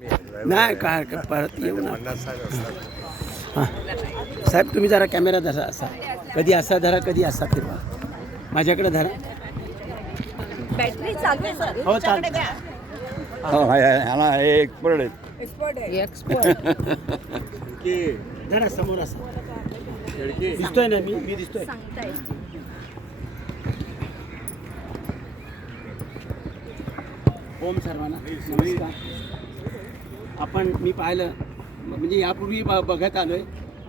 नाही काय परत येऊ ना. हां साहेब तुम्ही जरा कॅमेरा धरा असा, कधी असा धरा कधी असा फिरवा, माझ्याकडे धरा. बॅटरी चालू आहे सर. हो चाल. ह्याला एक्सपर्ट आहेत. एक्सपर्ट धरा समोर असा दिसतोय ना, मी दिसतोय. सांगताय. ओम सर्वांना नमस्कार. आपण मी पाहिलं म्हणजे यापूर्वी बघत आलोय,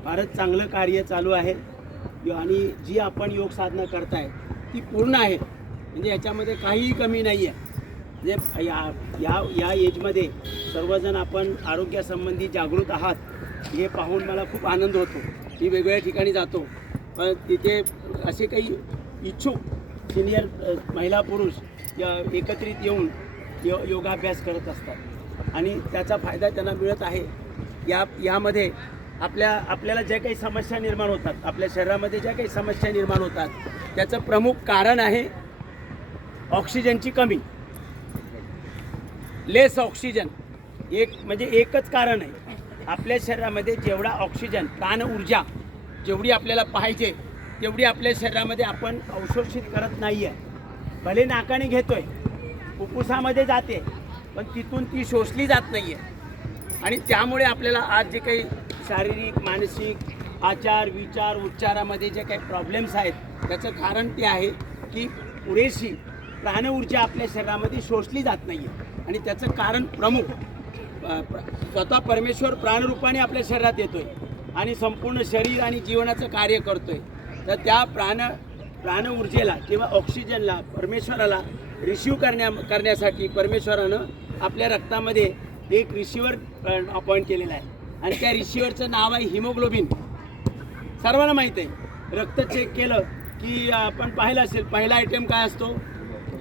फारच चांगलं कार्य चालू आहे आणि जी आपण योग साधना करताय ती पूर्ण आहे. म्हणजे याच्यामध्ये काहीही कमी नाही आहे. म्हणजे या एजमध्ये सर्वजण आपण आरोग्यासंबंधी जागृत आहात हे पाहून मला खूप आनंद होतो. मी वेगवेगळ्या ठिकाणी जातो पण तिथे असे काही इच्छुक सिनियर महिला पुरुष एकत्रित येऊन योगाभ्यास करत असतात आणि त्याचा फायदा त्यांना मिळत आहे. यामध्ये आपल्याला ज्या काही समस्या निर्माण होतात, आपल्या शरीरामध्ये ज्या काही समस्या निर्माण होतात त्याचं प्रमुख कारण आहे ऑक्सिजनची कमी, लेस ऑक्सिजन. म्हणजे एकच कारण आहे. आपल्या शरीरामध्ये जेवढा ऑक्सिजन प्राण ऊर्जा जेवढी आपल्याला पाहिजे तेवढी आपल्या शरीरामध्ये आपण अवशोषित करत नाही आहे. भले नाकाने घेतोय, फुफ्फुसामध्ये जाते पण तिथून ती शोषली जात नाही आहे. आणि त्यामुळे आपल्याला आज जे काही शारीरिक मानसिक आचार विचार उच्चारामध्ये जे काही प्रॉब्लेम्स आहेत त्याचं कारण ते आहे की पुरेशी प्राणऊर्जा आपल्या शरीरामध्ये शोषली जात नाही आहे. आणि त्याचं कारण प्रमुख स्वतः परमेश्वर प्राणरूपाने आपल्या शरीरात येतोय आणि संपूर्ण शरीर आणि जीवनाचं कार्य करतोय. तर त्या प्राण ऊर्जेला किंवा ऑक्सिजनला परमेश्वराला रिसिव्ह करण्यासाठी परमेश्वरानं आपल्या रक्तामध्ये एक रिसिव्हर अपॉइंट केलेला आहे आणि त्या रिसिव्हरचं नाव आहे हिमोग्लोबिन. सर्वांना माहीत आहे. रक्त चेक केलं की आपण पाहिलं असेल पहिला आयटम काय असतो,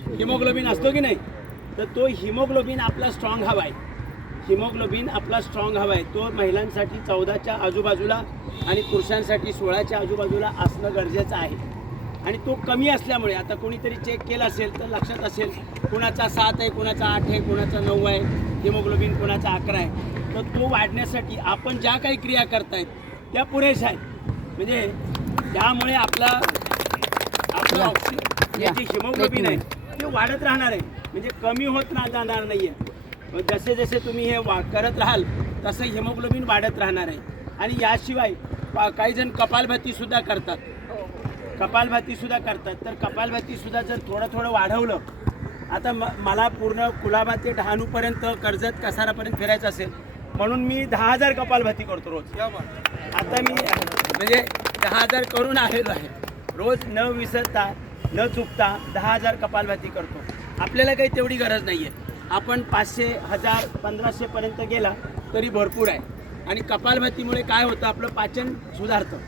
हिमोग्लोबिन असतो की नाही. तर तो हिमोग्लोबिन आपला स्ट्रॉंग हवा आहे. हिमोग्लोबिन आपला स्ट्रॉंग हवा आहे. तो महिलांसाठी 14च्या आजूबाजूला आणि पुरुषांसाठी 16च्या आजूबाजूला असणं गरजेचं आहे. आणि तो कमी असल्यामुळे आता कोणीतरी चेक केला असेल तर लक्षात असेल कुणाचा 7 आहे, कुणाचा 8 आहे, कुणाचा 9 आहे हिमोग्लोबिन, कुणाचा 11 आहे. तर तो वाढण्यासाठी आपण ज्या काही क्रिया करतायत त्या पुरेशा आहेत. म्हणजे त्यामुळे आपलं जे हिमोग्लोबिन आहे ते वाढत राहणार आहे. म्हणजे कमी होत जाणार नाही आहे. जसे जसे तुम्ही हे करत राहाल तसं हिमोग्लोबिन वाढत राहणार आहे. आणि याशिवाय काही जण कपालभातीसुद्धा करतात. तर कपालभातीसुद्धा जर थोडं वाढवलं. आता मला पूर्ण कुलाबा ते डहाणूपर्यंत कर्जत कसारापर्यंत फिरायचं असेल म्हणून मी 10,000 कपालभाती करतो रोज. आता मी म्हणजे 10,000 करून आलेलो आहे. रोज न विसरता न चुकता 10,000 कपालभाती करतो. आपल्याला काही तेवढी गरज नाही आहे. आपण 500, 1000, 1500पर्यंत गेला तरी भरपूर आहे. आणि कपालभातीमुळे काय होतं, आपलं पाचन सुधारतं.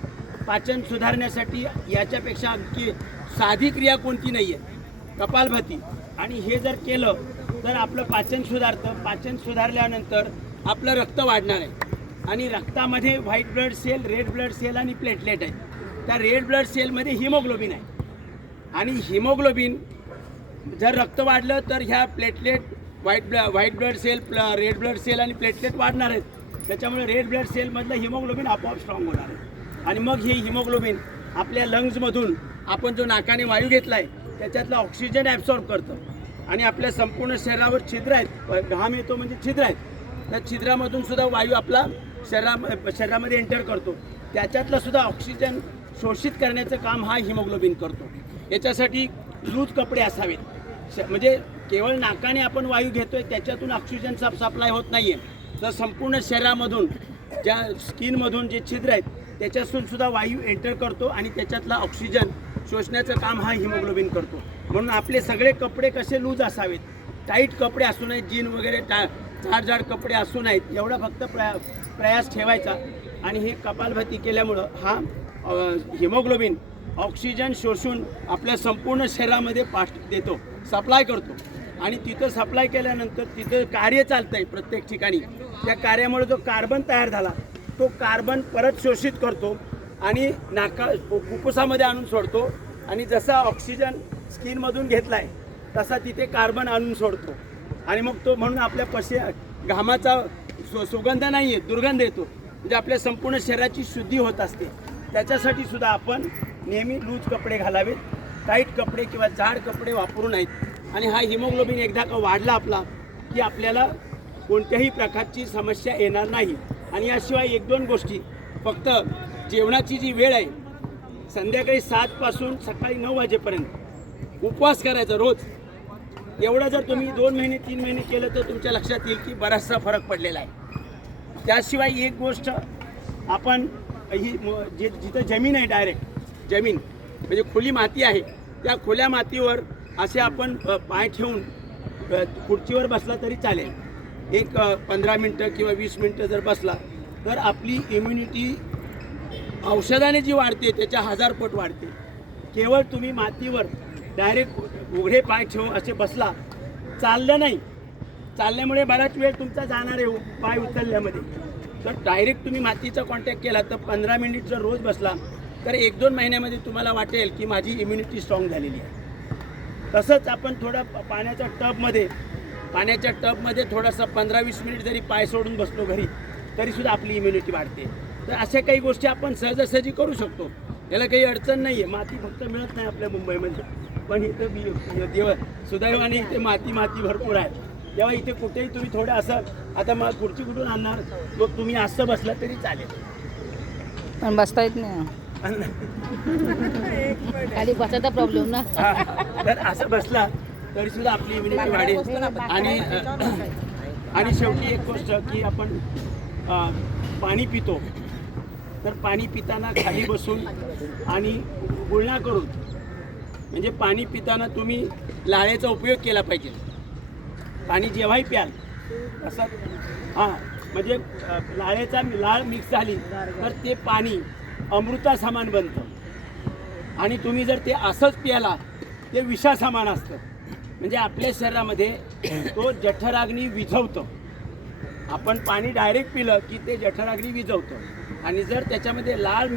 पाचन सुधारण्यासाठी याच्यापेक्षा अगदी साधी क्रिया कोणती नाही आहे, कपालभाती. आणि हे जर केलं तर आपलं पाचन सुधारतं. पाचन सुधारल्यानंतर आपलं रक्त वाढणार आहे. आणि रक्तामध्ये white blood cell, red blood cell आणि प्लेटलेट आहे. त्या रेड ब्लड सेलमध्ये हिमोग्लोबिन आहे. आणि हिमोग्लोबिन जर रक्त वाढलं तर ह्या platelet white blood cell, red blood cell आणि प्लेटलेट वाढणार आहेत. त्याच्यामुळे रेड ब्लड सेलमधलं हिमोग्लोबिन आपोआप स्ट्रॉंग होणार आहे. आणि मग हे हिमोग्लोबिन आपल्या लंग्समधून आपण जो नाकाने वायू घेतला आहे त्याच्यातला ऑक्सिजन ॲब्सॉर्ब करतं. आणि आपल्या संपूर्ण शरीरावर छिद्र आहेत, घाम येतो म्हणजे छिद्र आहेत, त्या छिद्रामधून सुद्धा वायू आपला शरीरामध्ये एंटर करतो. त्याच्यातला सुद्धा ऑक्सिजन शोषित करण्याचं काम हा हिमोग्लोबिन करतो. याच्यासाठी लूज कपडे असावेत. म्हणजे केवळ नाकाने आपण वायू घेतोय त्याच्यातून ऑक्सिजन सप्लाय होत नाही आहे. तर संपूर्ण शरीरामधून ज्या स्किनमधून जे छिद्र आहेत त्याच्यातून सुद्धा वायू एंटर करतो आणि त्याच्यातला ऑक्सिजन शोषण्याचं काम हा हिमोग्लोबिन करतो. म्हणून आपले सगळे कपडे कसे लूज असावेत, टाईट कपडे असू नयेत, जीन वगैरे जाड कपडे असू नयेत, एवढा फक्त प्रयास ठेवायचा. आणि हे कपालभाती केल्यामुळं हा हिमोग्लोबिन ऑक्सिजन शोषून आपल्या संपूर्ण शरीरामध्ये देतो, सप्लाय करतो. आणि तिथं सप्लाय केल्यानंतर तिथं कार्य चालतं आहे प्रत्येक ठिकाणी. त्या कार्यामुळे जो कार्बन तयार झाला तो कार्बन परत शोषित करतो आणि फुफ्फुसामध्ये आणून सोडतो. आणि जसा ऑक्सिजन स्किनमधून घेतला आहे तसा तिथे कार्बन आणून सोडतो. आणि मग तो म्हणून आपल्या घामाचा सुगंध नाही आहे, दुर्गंध येतो. म्हणजे आपल्या संपूर्ण शरीराची शुद्धी होत असते. त्याच्यासाठी सुद्धा आपण नेहमी लूज कपडे घालावेत, टाईट कपडे किंवा जाड कपडे वापरू नाहीत. आणि हा हिमोग्लोबिन एकदा का वाढला आपला की आपल्याला कोणत्याही प्रकारची समस्या येणार नाही. आणि याशिवाय 1-2 गोष्टी, फक्त जेवणाची जी वेळ आहे संध्याकाळी 7 पासून सकाळी 9 वाजेपर्यंत उपवास करायचा रोज. एवढं जर तुम्ही 2 महिने 3 महिने केलं तर तुमच्या लक्षात येईल की बराचसा फरक पडलेला आहे. त्याशिवाय एक गोष्ट, आपण जिथं जमीन आहे, डायरेक्ट जमीन म्हणजे खुली माती आहे, त्या खुल्या मातीवर असे आपण पाय ठेवून खुर्चीवर बसला तरी चालेल. एक 15 मिनटं किंवा 20 मिनटं जर बसला तर आपली इम्युनिटी औषधाने जी वाढते त्याच्या 1000 पट वाढते. केवळ तुम्ही मातीवर डायरेक्ट उघडे पाय ठेवून असे बसला, चाललं नाही, चालल्यामुळे बराच वेळ तुमचा जाणार आहे पाय उचलल्यामध्ये. तर डायरेक्ट तुम्ही मातीचा कॉन्टॅक्ट केला तर 15 मिनिट जर रोज बसला तर 1-2 महिन्यामध्ये तुम्हाला वाटेल की माझी इम्युनिटी स्ट्रॉंग झालेली आहे. तसंच आपण थोडं पाण्याच्या टबमध्ये थोडासा 15-20 मिनिट जरी पाय सोडून बसलो घरी तरीसुद्धा आपली इम्युनिटी वाढते. तर अशा काही गोष्टी आपण सहजासहजी करू शकतो. याला काही अडचण नाही आहे. माती फक्त मिळत नाही आपल्या मुंबईमध्ये, पण इथं सुदैवाने इथे माती भरपूर आहे. तेव्हा इथे कुठेही तुम्ही थोडं असं, आता मग खुर्ची कुठून आणणार, मग तुम्ही असं बसला तरी चालेल. पण बसता येत नाही, खाली बसायचा प्रॉब्लेम ना. तर असं बसला तरी सुद्धा आपली इम्युनिटी वाढेल. आणि शेवटी एक गोष्ट की आपण पाणी पितो, तर पाणी पिताना खाली बसून आणि गुळणा करून, म्हणजे पाणी पिताना तुम्ही लाळेचा उपयोग केला पाहिजे. पाणी जेव्हाही प्याल असं म्हणजे लाळ मिक्स झाली तर ते पाणी अमृतासमान बनतं. आणि तुम्ही जर ते असंच प्याला ते विषासमान असतं. म्हणजे आपल्या शरीरामध्ये तो जठराग्नी विझवतं. आपण पाणी डायरेक्ट पिलं की ते जठराग्नी विझवतं. आणि जर त्याच्यामध्ये लाळ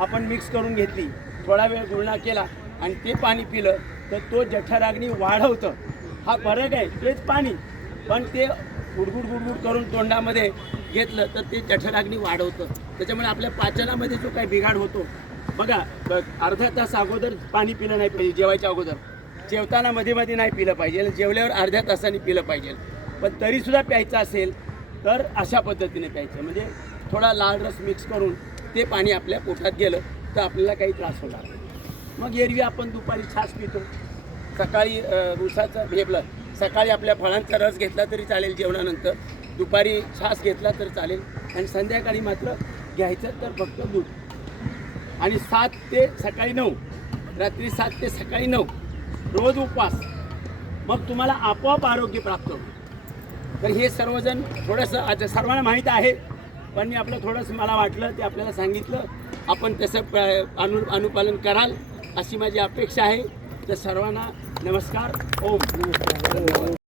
आपण मिक्स करून घेतली, थोडा वेळ गुळणा केला आणि ते पाणी पिलं तर तो जठराग्नी वाढवतं. हा फरक आहे, तेच पाणी, पण ते गुडगुड करून तोंडामध्ये घेतलं तर ते जठराग्नी वाढवतं. त्याच्यामुळे आपल्या पाचनामध्ये जो काही बिघाड होतो बघा, अर्धा तास अगोदर पाणी पिलं नाही पाहिजे. जेवायच्या अगोदर, जेवताना मध्ये नाही पिलं पाहिजे, जेवल्यावर अर्ध्या तासाने पिलं पाहिजे. पण तरीसुद्धा प्यायचं असेल तर अशा पद्धतीने प्यायचं, म्हणजे थोडा लाल रस मिक्स करून ते पाणी आपल्या पोटात गेलं तर आपल्याला काही त्रास होणार नाही. मग एरवी आपण दुपारी छास पितो, सकाळी ऊसाचं भेपलं, सकाळी आपल्या फळांचा रस घेतला तरी चालेल जेवणानंतर, दुपारी छास घेतला तर चालेल, आणि संध्याकाळी मात्र घ्यायचं तर फक्त दूध. आणि 7 ते सकाळी 9, रात्री 7 ते सकाळी 9 रोज उपवास, मग तुम्हाला आपोआप आरोग्य प्राप्त होईल. तर हे सर्वजण थोडंसं आज सर्वांना माहीत आहे, पण मी आपलं थोडंसं मला वाटलं ते आपल्याला सांगितलं. आपण तसं अनुपालन कराल अशी माझी अपेक्षा आहे. तर सर्वांना नमस्कार. ओम.